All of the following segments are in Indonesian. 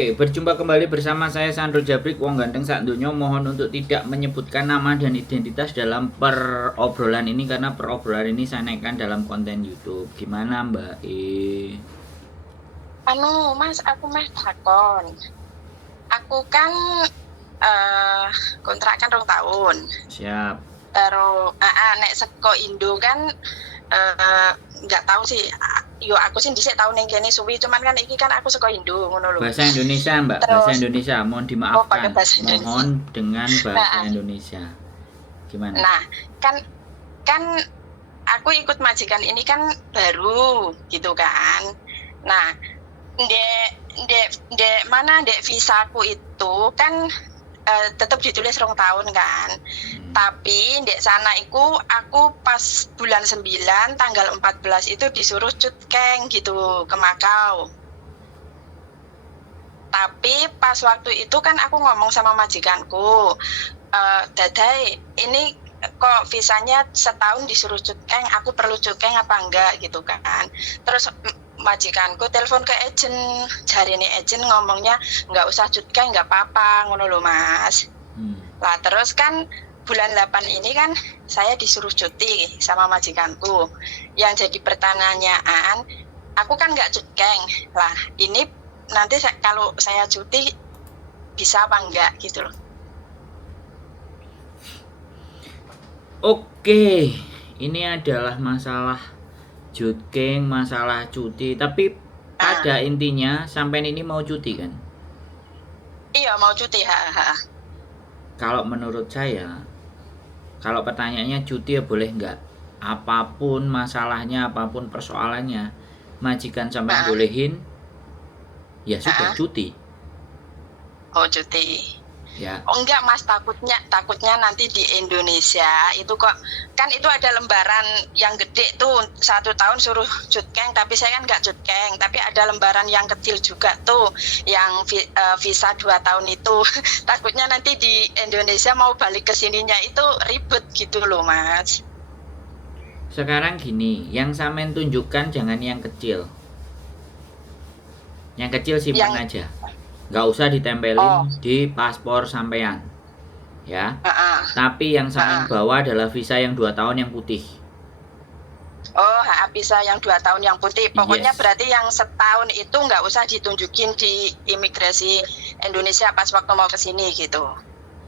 Berjumpa kembali bersama saya Sandro Jabrik, wong ganteng sak donya. Mohon untuk tidak menyebutkan nama dan identitas dalam perobrolan ini karena perobrolan ini saya naikkan dalam konten YouTube. Gimana Mbak E? Mas, aku meh takon. Aku kan kontrak kan 2 tahun. Siap. Terus nek seko Indo kan nggak tahu sih. Yo aku sih dhisik tau ning kene suwi, cuman kan iki kan aku seko Indo ngono lho. Bahasa Indonesia Mbak, bahasa Indonesia. Mohon pakai dimaafkan. bahasa Indonesia. Mohon dengan bahasa Indonesia. Gimana? Nah, kan aku ikut majikan ini kan baru gitu kan. Nah, dek visaku itu kan tetap ditulis 2 tahun kan. Tapi dek sana aku pas bulan 9 tanggal 14 itu disuruh cutkeng gitu ke Makau. Tapi pas waktu itu kan aku ngomong sama majikanku, Dadai ini kok visanya setahun disuruh cutkeng, aku perlu cutkeng apa enggak gitu kan. Terus majikanku telepon ke agent, jarine agent ngomongnya nggak usah cutkeng, nggak apa-apa ngono lho Mas. Lah terus kan bulan 8 ini kan saya disuruh cuti sama majikanku. Yang jadi pertanyaan, aku kan nggak cutkeng. Lah ini nanti kalau saya cuti bisa apa enggak gitu loh. Oke, ini adalah masalah cutkeng, masalah cuti. Tapi pada intinya sampean ini mau cuti kan? Iya, mau cuti. Kalau menurut saya, kalau pertanyaannya cuti ya boleh nggak? Apapun masalahnya, apapun persoalannya, majikan sampai bolehin, ya sudah cuti. Oh, cuti. Ya. Oh enggak Mas, takutnya nanti di Indonesia itu kok kan itu ada lembaran yang gede tuh 1 tahun suruh cutkeng, tapi saya kan nggak cutkeng, tapi ada lembaran yang kecil juga tuh yang visa 2 tahun itu. Takutnya nanti di Indonesia mau balik ke sininya itu ribet gitu loh Mas. Sekarang gini, yang sampean tunjukkan jangan yang kecil. Yang kecil simpan aja. Nggak usah ditempelin di paspor sampean. Ya. Tapi yang sampean bawa adalah visa yang 2 tahun yang putih. Oh, visa yang 2 tahun yang putih. Pokoknya berarti yang setahun itu nggak usah ditunjukin di imigrasi Indonesia pas waktu mau kesini gitu.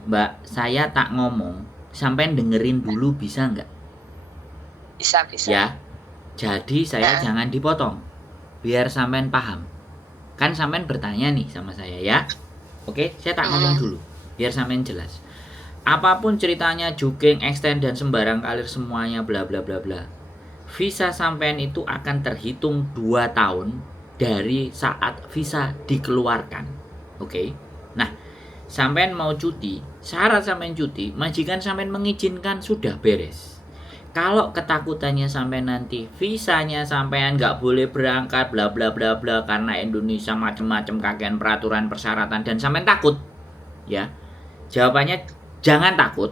Mbak, saya tak ngomong, sampean dengerin dulu bisa nggak? Bisa. Ya, jadi saya jangan dipotong, biar sampean paham. Kan sampean bertanya nih sama saya ya. Oke, saya tak ngomong dulu, biar sampean jelas. Apapun ceritanya, juking, extend, dan sembarang kalir semuanya bla bla bla bla. Visa sampean itu akan terhitung 2 tahun dari saat visa dikeluarkan. Oke. Nah, sampean mau cuti, syarat sampean cuti, majikan sampean mengizinkan sudah beres. Kalau ketakutannya sampai nanti visanya sampean nggak boleh berangkat bla bla bla bla karena Indonesia macem-macem kakean peraturan persyaratan dan sampean takut, ya jawabannya jangan takut,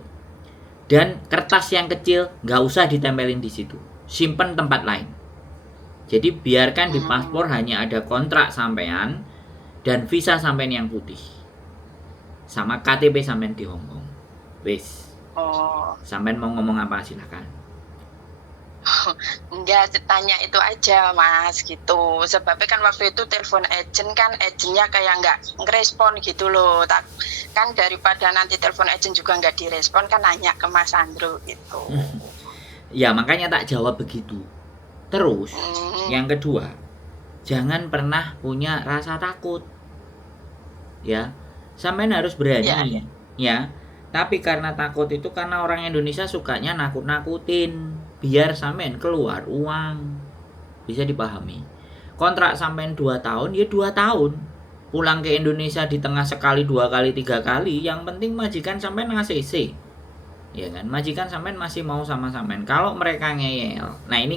dan kertas yang kecil nggak usah ditempelin di situ, simpen tempat lain. Jadi biarkan di paspor hanya ada kontrak sampean dan visa sampean yang putih sama KTP sampean di Hong Kong. Wes. Sampean mau ngomong apa silakan. Enggak, tanya itu aja Mas gitu. Sebabnya kan waktu itu telepon agent kan agentnya kayak nggak ngerespon gitu loh. Kan daripada nanti telepon agent juga nggak direspon, kan nanya ke Mas Sandro gitu. Ya makanya tak jawab begitu. Terus yang kedua, jangan pernah punya rasa takut. Ya, sampean harus berani. Ya. Tapi karena takut itu karena orang Indonesia sukanya nakut-nakutin biar sampean keluar uang. Bisa dipahami. Kontrak sampean 2 tahun ya 2 tahun. Pulang ke Indonesia di tengah sekali, 2 kali, 3 kali, yang penting majikan sampean nge-CC. Ya kan? Majikan sampean masih mau sama sampean. Kalau mereka ngeyel. Nah, ini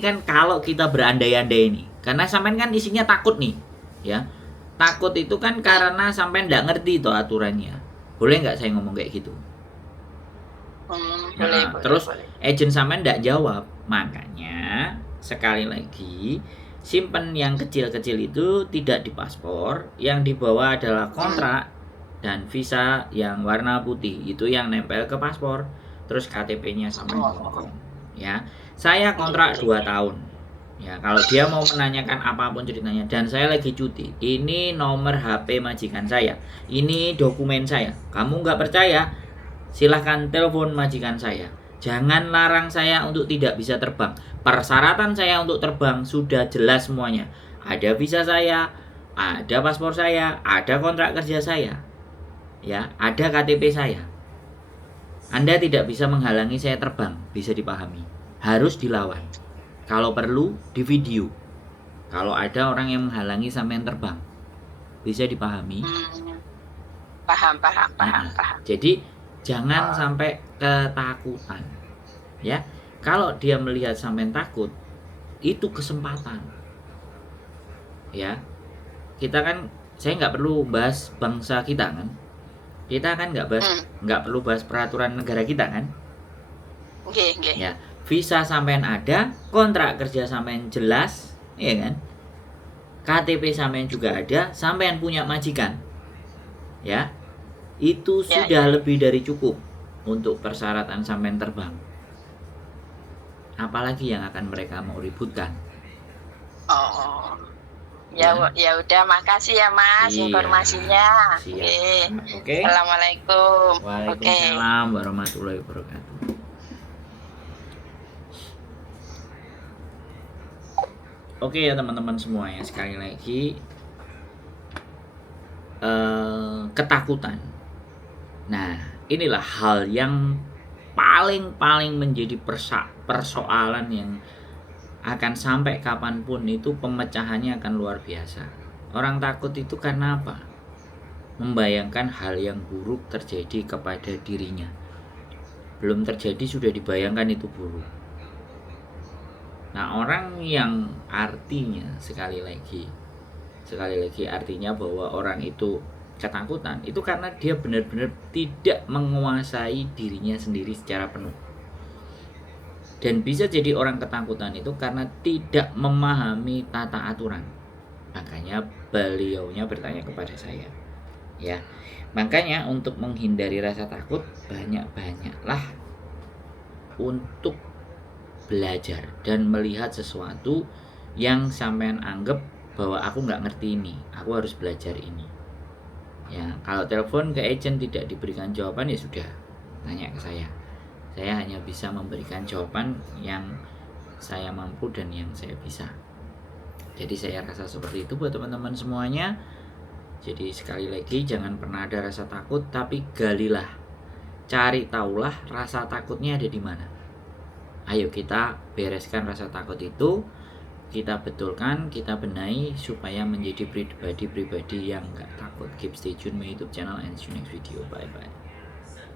kan kalau kita berandai-andai nih. Karena sampean kan isinya takut nih. Ya. Takut itu kan karena sampean enggak ngerti tuh aturannya. Boleh nggak saya ngomong kayak gitu? Terus agent sampean nggak jawab. Makanya sekali lagi simpen yang kecil-kecil itu tidak di paspor, yang dibawa adalah kontrak dan visa yang warna putih, itu yang nempel ke paspor, terus KTP-nya sampai Hongkong. Ya, saya kontrak 2 tahun. Ya, kalau dia mau menanyakan apapun ceritanya, dan saya lagi cuti, ini nomor HP majikan saya, ini dokumen saya. Kamu nggak percaya? Silahkan telepon majikan saya. Jangan larang saya untuk tidak bisa terbang. Persyaratan saya untuk terbang sudah jelas semuanya. Ada visa saya, ada paspor saya, ada kontrak kerja saya. Ya, ada KTP saya. Anda tidak bisa menghalangi saya terbang, bisa dipahami. Harus dilawan. Kalau perlu di video. Kalau ada orang yang menghalangi sampai terbang, bisa dipahami. Paham. Jadi jangan sampai ketakutan. Ya, kalau dia melihat sampai takut, itu kesempatan. Ya, kita kan, saya nggak perlu bahas bangsa kita kan. Kita kan nggak perlu bahas peraturan negara kita kan. Ya, visa sampean ada, kontrak kerja sampean jelas, ya kan. KTP sampean juga ada, sampean punya majikan. Ya, itu sudah lebih dari cukup untuk persyaratan sampean terbang. Apalagi yang akan mereka mau ributkan. Ya udah, makasih ya Mas informasinya. Oke. Assalamualaikum. Waalaikumsalam warahmatullahi wabarakatuh. Oke ya teman-teman semua ya, sekali lagi ketakutan. Nah, inilah hal yang paling menjadi persoalan yang akan sampai kapanpun itu pemecahannya akan luar biasa. Orang takut itu karena apa? Membayangkan hal yang buruk terjadi kepada dirinya. Belum terjadi sudah dibayangkan itu buruk. Nah, orang yang artinya sekali lagi artinya bahwa orang itu ketakutan itu karena dia benar-benar tidak menguasai dirinya sendiri secara penuh. Dan bisa jadi orang ketakutan itu karena tidak memahami tata aturan. Makanya beliaunya bertanya kepada saya. Ya. Makanya untuk menghindari rasa takut, banyak-banyaklah untuk belajar dan melihat sesuatu yang sampean anggap bahwa aku nggak ngerti ini, aku harus belajar ini. Ya, kalau telepon ke agent tidak diberikan jawaban ya sudah, tanya ke saya. Saya hanya bisa memberikan jawaban yang saya mampu dan yang saya bisa. Jadi saya rasa seperti itu buat teman-teman semuanya. Jadi sekali lagi jangan pernah ada rasa takut, tapi galilah, cari tahulah rasa takutnya ada di mana. Ayo kita bereskan rasa takut itu, kita betulkan, kita benahi supaya menjadi pribadi yang gak takut. Keep stay tune my YouTube channel and see you next video. Bye bye.